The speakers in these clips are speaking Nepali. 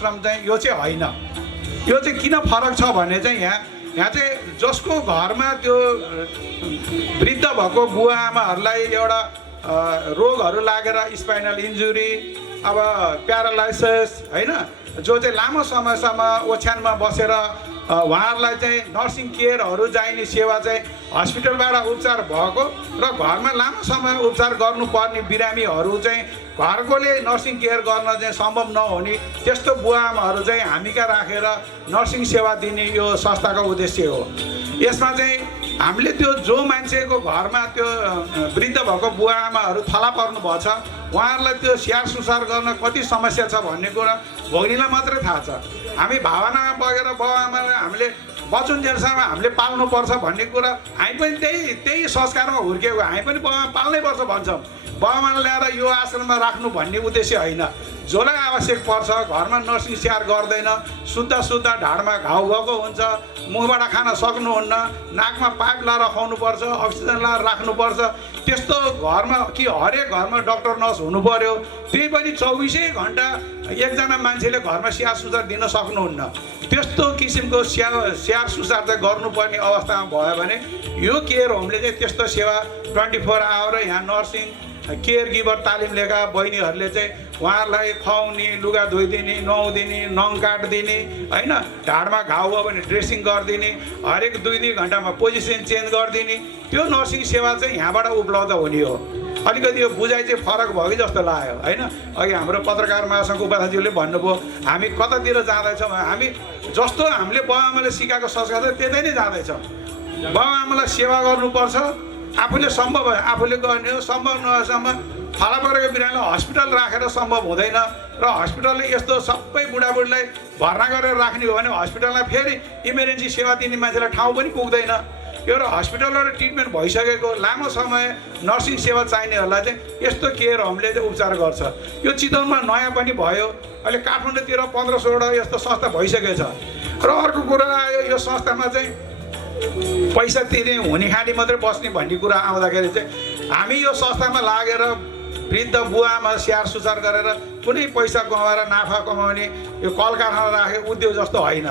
आश्रम चाहिँ यो चाहिँ होइन। यो चाहिँ किन फरक छ भने चाहिँ यहाँ चाहिँ जसको घरमा त्यो वृद्ध भएको बुवा आमाहरूलाई एउटा रोगहरू लागेर स्पाइनल इन्जुरी, अब प्यारालाइसिस होइन, जो चाहिँ लामो समयसम्म ओछ्यानमा बसेर उहाँहरूलाई चाहिँ नर्सिङ केयरहरू चाहिने सेवा चाहिँ हस्पिटलबाट उपचार भएको र घरमा लामो समय उपचार गर्नुपर्ने बिरामीहरू चाहिँ घरकोले नर्सिङ केयर गर्न चाहिँ सम्भव नहुने त्यस्तो बुवा आमाहरू चाहिँ हामी कहाँ राखेर नर्सिङ सेवा दिने यो संस्थाको उद्देश्य हो। यसमा चाहिँ हामीले त्यो जो मान्छेको घरमा त्यो वृद्ध भएको बुवा आमाहरू थला पर्नु भएको छ उहाँहरूलाई त्यो स्याहार सुसार गर्न कति समस्या छ भन्ने कुरा भोग्नेलाई मात्रै थाहा छ। हामी भावनामा बगेर बाउ आमालाई हामीले बचुन्जेलसम्म हामीले पाल्नुपर्छ भन्ने कुरा हामी पनि त्यही संस्कारमा हुर्किएको, हामी पनि बाउ आमा पाल्नै पर्छ भन्छौँ। बाउ आमालाई ल्याएर यो आश्रममा राख्नु भन्ने उद्देश्य होइन। जसलाई आवश्यक पर्छ घरमा नर्सिङ स्याहार गर्दैन, सुत्दा ढाडमा घाउ भएको हुन्छ, मुखबाट खान सक्नुहुन्न, नाकमा पाइप लाएर खुवाउनुपर्छ, अक्सिजन लाएर राख्नुपर्छ, त्यस्तो घरमा कि हरेक घरमा डक्टर नर्स हुनु पर्यो, त्यही पनि 24 घन्टा एकजना मान्छेले घरमा स्याहार सुसार दिन सक्नुहुन्न। त्यस्तो किसिमको स्याहार सुसार चाहिँ गर्नुपर्ने अवस्थामा भयो भने यो केयर होमले चाहिँ त्यस्तो सेवा 24 आवर यहाँ नर्सिङ केयर गिभर तालिम लिएका बहिनीहरूले चाहिँ उहाँहरूलाई खुवाउने, लुगा धोइदिने, नुहाइदिने, नङ काटिदिने होइन, ढाडमा घाउ भयो भने ड्रेसिङ गरिदिने, हरेक 2-2 घन्टामा पोजिसन चेन्ज गरिदिने, त्यो नर्सिङ सेवा चाहिँ यहाँबाट उपलब्ध हुने हो। अलिकति यो बुझाइ चाहिँ फरक भयो कि जस्तो लाग्यो होइन। अघि हाम्रो पत्रकार महासङ्घको उपाध्यक्षज्यूले भन्नुभयो हामी कतातिर जाँदैछौँ, हामी जस्तो हामीले बाउ आमाले सिकाएको संस्कार छ त्यतै नै जाँदैछौँ। बाउ आमालाई सेवा गर्नुपर्छ, आफूले सम्भव भयो आफूले गर्ने हो, सम्भव नभएसम्म थला परेको बिरामीलाई हस्पिटल राखेर सम्भव हुँदैन र हस्पिटलले यस्तो सबै बुढाबुढीलाई भर्ना गरेर राख्ने हो भने हस्पिटलमा फेरि इमर्जेन्सी सेवा दिने मान्छेलाई ठाउँ पनि पुग्दैन। एउटा हस्पिटलबाट ट्रिटमेन्ट भइसकेको लामो समय नर्सिङ सेवा चाहिनेहरूलाई चाहिँ यस्तो केयर होमले चाहिँ उपचार गर्छ। यो चितवनमा नयाँ पनि भयो, अहिले काठमाडौँतिर 1500वटा यस्तो संस्था भइसकेको छ। र अर्को कुरा आयो यो संस्थामा चाहिँ पैसा तिर्ने हुने खाने मात्रै बस्ने भन्ने कुरा आउँदाखेरि चाहिँ हामी यो संस्थामा लागेर वृद्ध बुवामा स्याहार सुसार गरेर कुनै पैसा कमाएर नाफा कमाउने यो कल कारखाना राखेको उद्योग जस्तो होइन।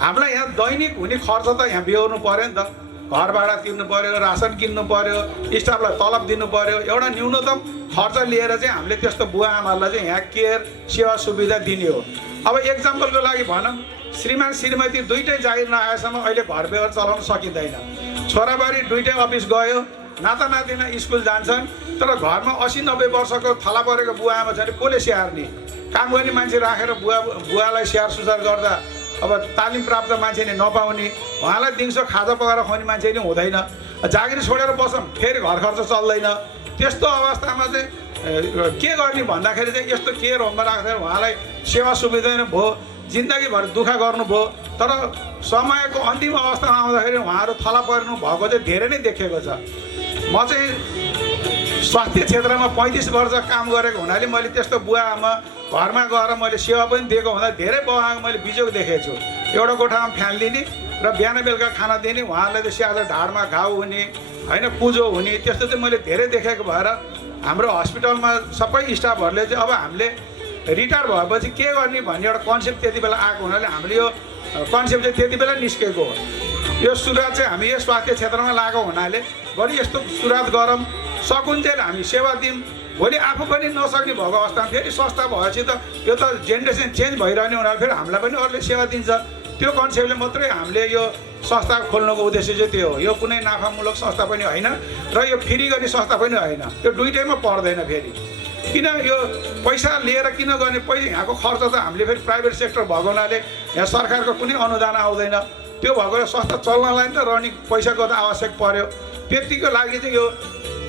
हामीलाई यहाँ दैनिक हुने खर्च त यहाँ बेहोर्नु पऱ्यो नि त, घर भाडा तिर्नु पऱ्यो, रासन किन्नु पऱ्यो, स्टाफलाई तलब दिनु पऱ्यो, एउटा न्यूनतम खर्च लिएर चाहिँ हामीले त्यस्तो बुवा आमाहरूलाई चाहिँ यहाँ केयर सेवा सुविधा दिने हो। अब एक्जाम्पलको लागि भनौँ, श्रीमान श्रीमती दुइटै जागिर नआएसम्म अहिले घर व्यवहार चलाउन सकिँदैन। छोराबारी दुइटै अफिस गयो, नाता नातिना स्कुल जान्छन्, तर घरमा 80-90 वर्षको थला परेको बुवा आमा छ भने कसले स्याहार्ने? काम गर्ने मान्छे राखेर बुवालाई स्याहार सुसार गर्दा अब तालिम प्राप्त मान्छे नै नपाउने, उहाँलाई दिउँसो खाजा पकाएर खुवाउने मान्छे नै हुँदैन, जागिर छोडेर बसौँ फेरि घर खर्च चल्दैन। त्यस्तो अवस्थामा चाहिँ के गर्ने भन्दाखेरि चाहिँ यस्तो केयर होममा राख्दा उहाँलाई सेवा सुविधा नै भयो, जिन्दगीभर दुःख गर्नुभयो, तर समयको अन्तिम अवस्थामा आउँदाखेरि उहाँहरू थला पर्नु भएको चाहिँ धेरै नै देखेको छ। म चाहिँ स्वास्थ्य क्षेत्रमा 35 वर्ष काम गरेको हुनाले मैले त्यस्तो बुवा आमा घरमा गएर मैले सेवा पनि दिएको हुँदा धेरै बुवा आमा मैले बिजोग देखेको छु। एउटा कोठामा फ्यान लिने र बिहान बेलुका खाना दिने, उहाँहरूलाई चाहिँ स्याहार ढाडमा घाउ हुने होइन, कुजो हुने, त्यस्तो चाहिँ मैले धेरै देखेको भएर हाम्रो हस्पिटलमा सबै स्टाफहरूले चाहिँ अब हामीले रिटायर भएपछि के गर्ने भन्ने एउटा कन्सेप्ट त्यति बेला आएको हुनाले हामीले यो कन्सेप्ट चाहिँ त्यति बेला निस्केको हो। यो सुरुवात चाहिँ हामी यो स्वास्थ्य क्षेत्रमा लागेको हुनाले बढी यस्तो सुरुवात गरौँ, सकुन्जेल हामी सेवा दिउँ। भोलि आफू पनि नसक्ने भएको अवस्थामा फेरि संस्था भएपछि त यो त जेनेरेसन चेन्ज भइरहने हुनाले फेरि हामीलाई पनि अरूले सेवा दिन्छ। त्यो कन्सेप्टले मात्रै हामीले यो संस्था खोल्नुको उद्देश्य चाहिँ त्यो हो। यो कुनै नाफामूलक संस्था पनि होइन र यो फ्री गर्ने संस्था पनि होइन, यो दुइटैमा पर्दैन। फेरि किन यो पैसा लिएर किन गर्ने? पहिला यहाँको खर्च त हामीले फेरि प्राइभेट सेक्टर भएको हुनाले यहाँ सरकारको कुनै अनुदान आउँदैन, त्यो भएको संस्था चल्नलाई त रनिङ पैसाको त आवश्यक पर्यो। त्यतिको लागि चाहिँ यो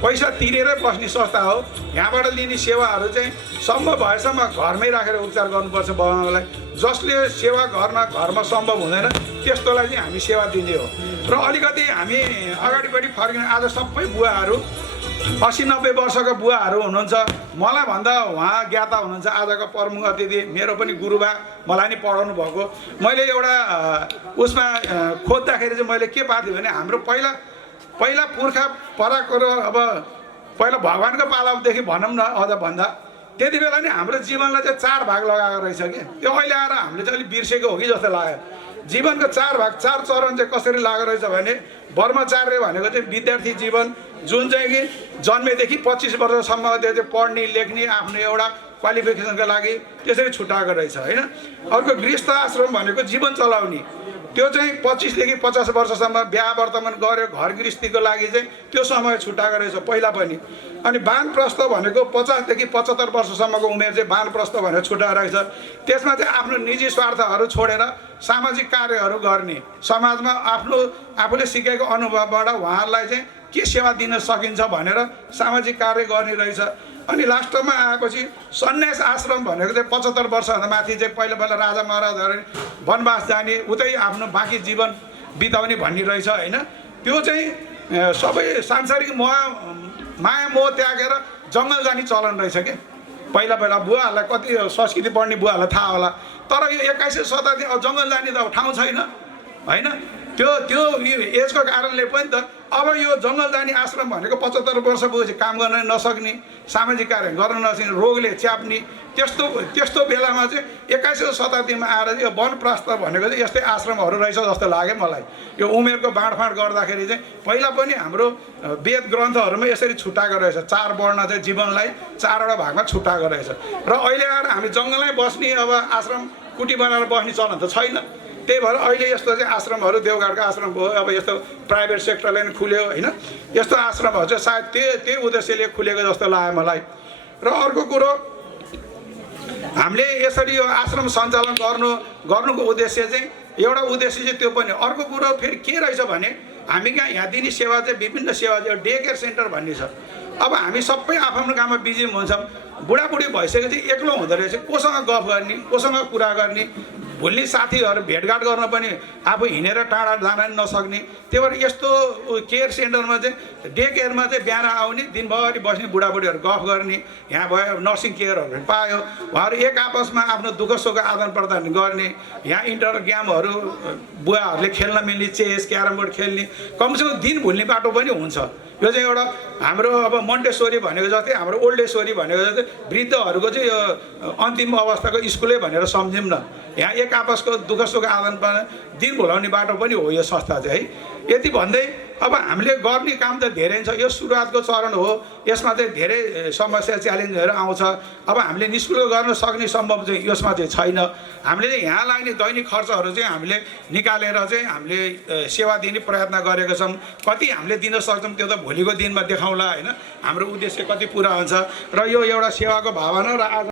पैसा तिरेरै बस्ने संस्था हो। यहाँबाट लिने सेवाहरू चाहिँ सम्भव भएसम्म घरमै राखेर उपचार गर्नुपर्छ बाबुआमालाई। जसले सेवा घरमा सम्भव हुँदैन त्यस्तोलाई चाहिँ हामी सेवा दिने हो। र अलिकति हामी अगाडिपट्टि फर्किने आज सबै बुवाहरू 80-90 वर्षको बुवाहरू हुनुहुन्छ, मलाई भन्दा उहाँ ज्ञाता हुनुहुन्छ, आजको प्रमुख अतिथि मेरो पनि गुरुबा, मलाई नि पढाउनु भएको। मैले एउटा उसमा खोज्दाखेरि चाहिँ मैले के पाथेँ भने हाम्रो पहिला पुर्खा पराको र अब पहिला भगवान्को पालादेखि भनौँ न अझ भन्दा त्यति बेला नि हाम्रो जीवनलाई चाहिँ 4 भाग लगाएको रहेछ कि त्यो अहिले आएर हामीले चाहिँ अलिक बिर्सेको हो कि जस्तो लाग्यो। जीवनको 4 भाग 4 चरण चाहिँ कसरी लागेको रहेछ भने ब्रह्मचार्य भनेको चाहिँ विद्यार्थी जीवन जुन चाहिँ कि जन्मेदेखि 25 वर्षसम्म त्यो चाहिँ पढ्ने लेख्ने आफ्नो एउटा क्वालिफिकेसनको लागि त्यसरी छुट्याएको रहेछ होइन। अर्को गृहस्थ आश्रम भनेको जीवन चलाउने त्यो चाहिँ 25 देखि 50 वर्षसम्म बिहा वर्तमान गर्यो घर गृहस्थीको लागि चाहिँ त्यो समय छुट्याएको रहेछ पहिला पनि। अनि वानप्रस्थ भनेको 50 देखि 75 वर्षसम्मको उमेर चाहिँ वानप्रस्थ भनेर छुट्याएको रहेछ। त्यसमा चाहिँ आफ्नो निजी स्वार्थहरू छोडेर सामाजिक कार्यहरू गर्ने, समाजमा आफूले सिकेको अनुभवबाट उहाँहरूलाई चाहिँ के सेवा दिन सकिन्छ भनेर सामाजिक कार्य गर्ने रहेछ। अनि लास्टमा आएपछि सन्यास आश्रम भनेको चाहिँ 75 वर्षभन्दा माथि चाहिँ पहिला राजा महाराजाहरू वनवास जाने उतै आफ्नो बाँकी जीवन बिताउने भन्ने रहेछ होइन। त्यो चाहिँ सबै सांसारिक माया मोह त्यागेर जङ्गल जाने चलन रहेछ के पहिला बुवाहरूलाई कति संस्कृति पढ्ने बुवाहरूलाई थाहा होला। तर यो 21औं शताब्दी जङ्गल जाने त ठाउँ छैन होइन। त्यो एजको कारणले पनि त अब यो जङ्गल जाने आश्रम भनेको 75 वर्ष पुगेपछि काम गर्न नसक्ने, सामाजिक कार्य गर्न नसक्ने, रोगले च्याप्ने त्यस्तो बेलामा चाहिँ 21औं शताब्दीमा आएर यो वनप्रस्थ भनेको चाहिँ यस्तै आश्रमहरू रहेछ जस्तो लाग्यो मलाई। यो उमेरको बाँडफाँड गर्दाखेरि चाहिँ पहिला पनि हाम्रो वेद ग्रन्थहरूमा यसरी छुट्याएको रहेछ। 4 वर्ण चाहिँ जीवनलाई 4वटा भागमा छुट्याएको रहेछ। र अहिले आएर हामी जङ्गलमै बस्ने अब आश्रम कुटी बनाएर बस्ने चलन त छैन। त्यही भएर अहिले यस्तो चाहिँ आश्रमहरू देवघरको आश्रम भयो, अब यस्तो प्राइभेट सेक्टरले पनि खुल्यो होइन। यस्तो आश्रमहरू चाहिँ सायद त्यही उद्देश्यले खुलेको जस्तो लाग्यो मलाई। र अर्को कुरो हामीले यसरी यो आश्रम सञ्चालन गर्नुको उद्देश्य चाहिँ एउटा उद्देश्य चाहिँ त्यो पनि। अर्को कुरो फेरि के रहेछ भने हामी कहाँ यहाँ दिने सेवा चाहिँ विभिन्न सेवा चाहिँ डे केयर सेन्टर भन्ने छ। अब हामी सबै आफ्नो काममा बिजी हुन्छौँ, बुढाबुढी भइसकेपछि एक्लो हुँदो रहेछ, कोसँग गफ गर्ने, कोसँग कुरा गर्ने, भोलि साथीहरू भेटघाट गर्न पनि आफू हिँडेर टाढा जान नसक्ने। त्यही भएर यस्तो केयर सेन्टरमा चाहिँ डे केयरमा चाहिँ बिहान आउने दिनभरि बस्ने बुढाबुढीहरू गफ गर्ने, यहाँ भयो नर्सिङ केयरहरू पायो, उहाँहरू एक आपसमा आफ्नो दुःख सुख आदान प्रदान गर्ने, यहाँ इन्टर गेमहरू बुवाहरूले खेल्न मिल्ने, चेस क्यारम बोर्ड खेल्ने, कमसेकम दिन भुल्ने बाटो पनि हुन्छ। यो चाहिँ एउटा हाम्रो अब मन्टेसोरी भनेको जस्तै हाम्रो ओल्डेसोरी भनेको जस्तै वृद्धहरूको चाहिँ यो अन्तिम अवस्थाको स्कुलै भनेर सम्झौँ न। यहाँ एक आपसको दुःख सुख आदान प्रदान दिन भुलाउने बाटो पनि हो यो संस्था चाहिँ है। यति भन्दै अब हामीले गर्ने काम त धेरै छ। यो सुरुवातको चरण हो, यसमा चाहिँ धेरै समस्या च्यालेन्जहरू आउँछ। अब हामीले निःशुल्क गर्न सक्ने सम्भव चाहिँ यसमा चाहिँ छैन। हामीले चाहिँ यहाँ लाग्ने दैनिक खर्चहरू चाहिँ हामीले निकालेर चाहिँ हामीले सेवा दिने प्रयत्न गरेका छौँ। कति हामीले दिन सक्छौँ त्यो त भोलिको दिनमा देखाउँला होइन, हाम्रो उद्देश्य कति पुरा हुन्छ। र यो एउटा सेवाको भावना र आज